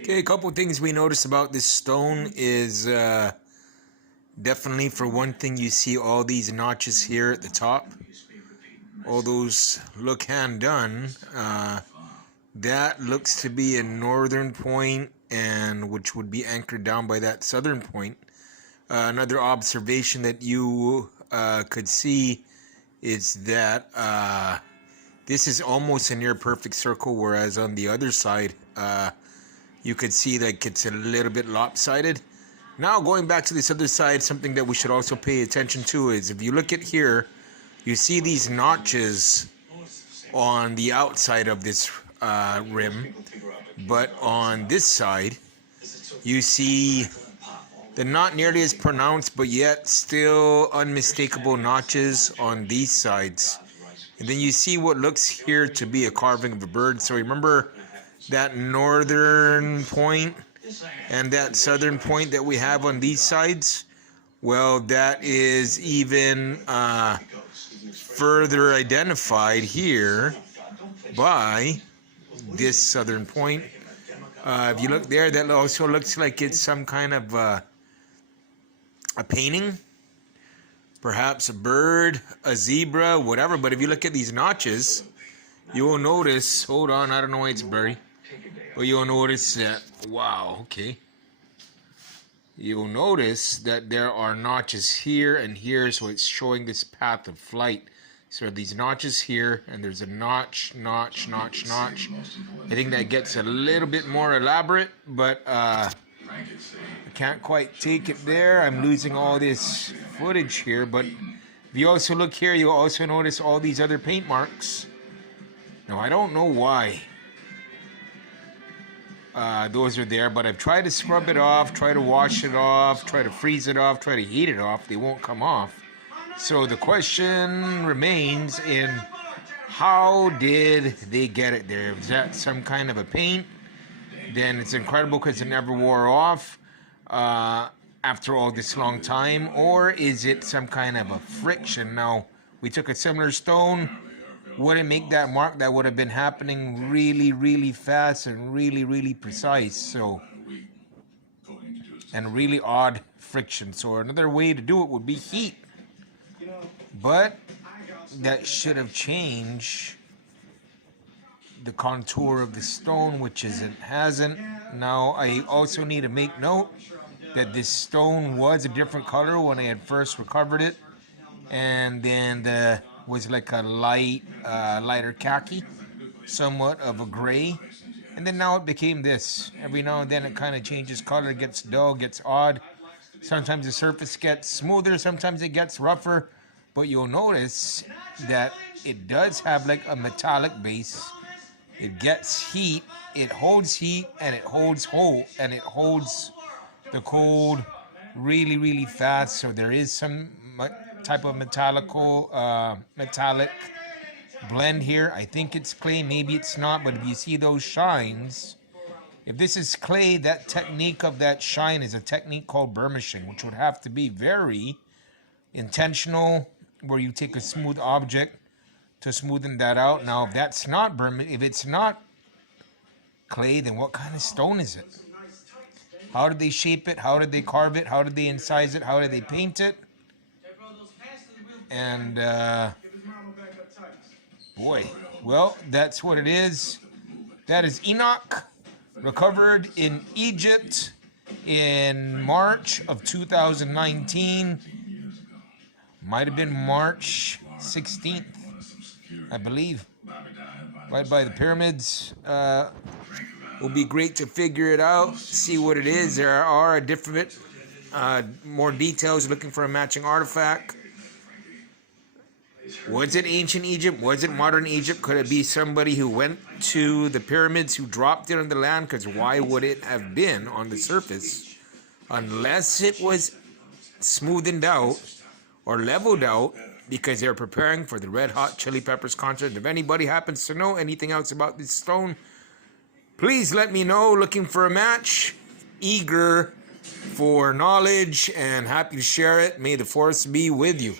Okay, a couple things we noticed about this stone is definitely, for one thing, you see all these notches here at the top. All those look hand done. That looks to be a northern point, and which would be anchored down by that southern point. Another observation that you could see is that this is almost a near perfect circle, whereas on the other side, you could see that it's a little bit lopsided. Now, going back to this other side, something that we should also pay attention to is if you look at here, you see these notches on the outside of this rim, but on this side, you see the not nearly as pronounced, but yet still unmistakable notches on these sides. And then you see what looks here to be a carving of a bird. So remember that northern point and that southern point that we have on these sides? Well, that is even further identified here by this southern point. If you look there, that also looks like it's some kind of a painting, perhaps a bird, a zebra, whatever. But if you look at these notches, you will notice, hold on, I don't know why it's blurry, but you'll notice that, wow, okay. You'll notice that there are notches here and here, so it's showing this path of flight. So these notches here, and there's a notch, notch, notch, notch. I think that gets a little bit more elaborate, but I can't quite take it there. I'm losing all this footage here, but if you also look here, you'll also notice all these other paint marks. Now, I don't know why those are there, but I've tried to scrub it off, try to wash it off, try to freeze it off, try to heat it off. They won't come off. So the question remains in how did they get it there? Is that some kind of a paint? Then it's incredible because it never wore off after all this long time. Or is it some kind of a friction? Now, we took a similar stone. Wouldn't make that mark. That would have been happening really, really fast and really, really precise. So, and really odd friction. So another way to do it would be heat. But that should have changed the contour of the stone, which it hasn't. Now, I also need to make note that this stone was a different color when I had first recovered it. And then was like a lighter khaki, somewhat of a gray. And then now it became this. Every now and then it kind of changes color, gets dull, gets odd. Sometimes the surface gets smoother, sometimes it gets rougher. But you'll notice that it does have like a metallic base. It gets heat, it holds heat, and it holds the cold really, really fast. So there is some type of metallic blend here. I think it's clay, maybe it's not, but if you see those shines, if this is clay, that technique of that shine is a technique called burnishing, which would have to be very intentional, where you take a smooth object to smoothen that out. Now, if that's not if it's not clay, then what kind of stone is it? How did they shape it? How did they carve it? How did they incise it? How did they paint it? And boy, well, that's what it is. That is Enoch, recovered in Egypt in March of 2019. Might have been March 16th, I believe, right by the pyramids. It will be great to figure it out, see what it is. There are different, more details, looking for a matching artifact. Was it ancient Egypt? Was it modern Egypt? Could it be somebody who went to the pyramids, who dropped it on the land? Because why would it have been on the surface unless it was smoothened out or leveled out because they're preparing for the Red Hot Chili Peppers concert? If anybody happens to know anything else about this stone, please let me know. Looking for a match, eager for knowledge, and happy to share it. May the force be with you.